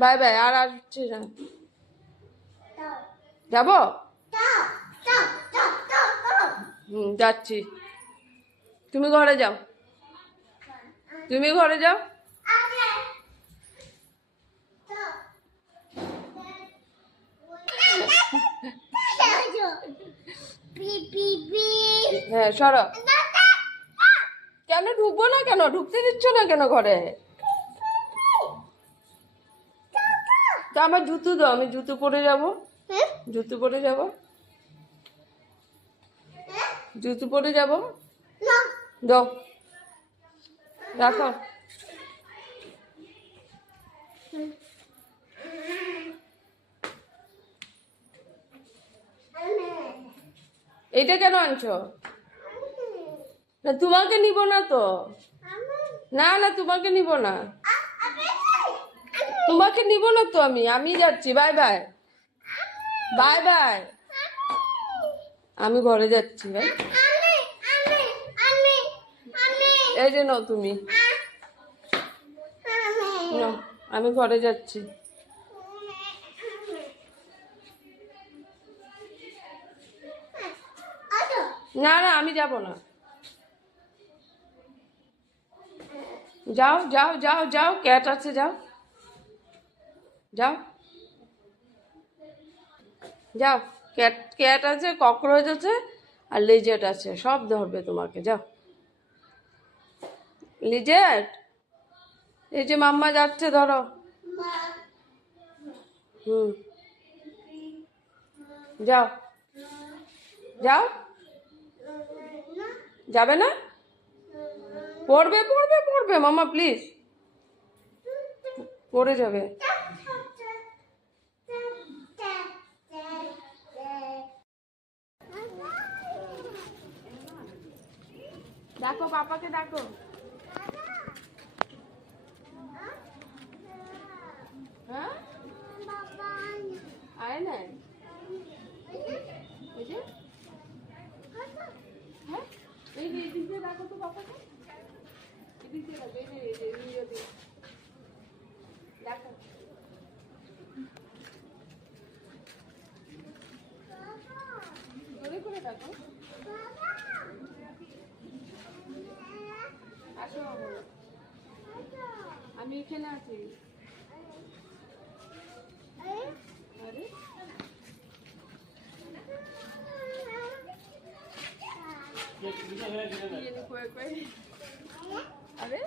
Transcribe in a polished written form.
Bye bye. আর আসছে না। যাবো? যাচ্ছি। তুমি ঘরে যাও, তুমি ঘরে যাও। হ্যাঁ সরো। কেন ঢুকবো না কেন? ঢুকতে দিচ্ছ না কেন ঘরে? তা আমার জুতো দাও, আমি জুতো পরে যাবো। জুতো পরে যাবো, জুতো পরে যাবো। দাও, রাখো। এইটা কেন আনছো? না তোমাকে নিব না তো। না না তোমাকে নিব না, তোমাকে নিব না তো। আমি যাচ্ছি। Bye bye, bye bye. আমি ঘরে যাচ্ছি ভাই। এই যে নাও তুমি, নাও, আমি ঘরে যাচ্ছি। না না আমি যাব না। যাও যাও যাও যাও, ক্যাট আছে, যাও যাও যাও। ক্যাট ক্যাট আছে, ককরোচ আছে, আর লিজেট আছে, সব ধরবে তোমাকে। যাও। লিজেট, এই যে মাম্মা যাচ্ছে, ধরো। হুম, যাও যাও। যাবে না? পড়বে পড়বে পড়বে মাম্মা, প্লিজ। পড়ে যাবে। ডাকো, পাপাকে ডাকো। হ্যাঁ, আয় না। এই যে, হ্যাঁ, এই যে এদিক দিয়ে ডাকো তো পাপাকে। এদিক দিয়ে ডাকো, এই যে ভিডিও দিয়ে ডাকো। জোরে করে ডাকো। আসো, আমি এখানে আছি। আরে আরে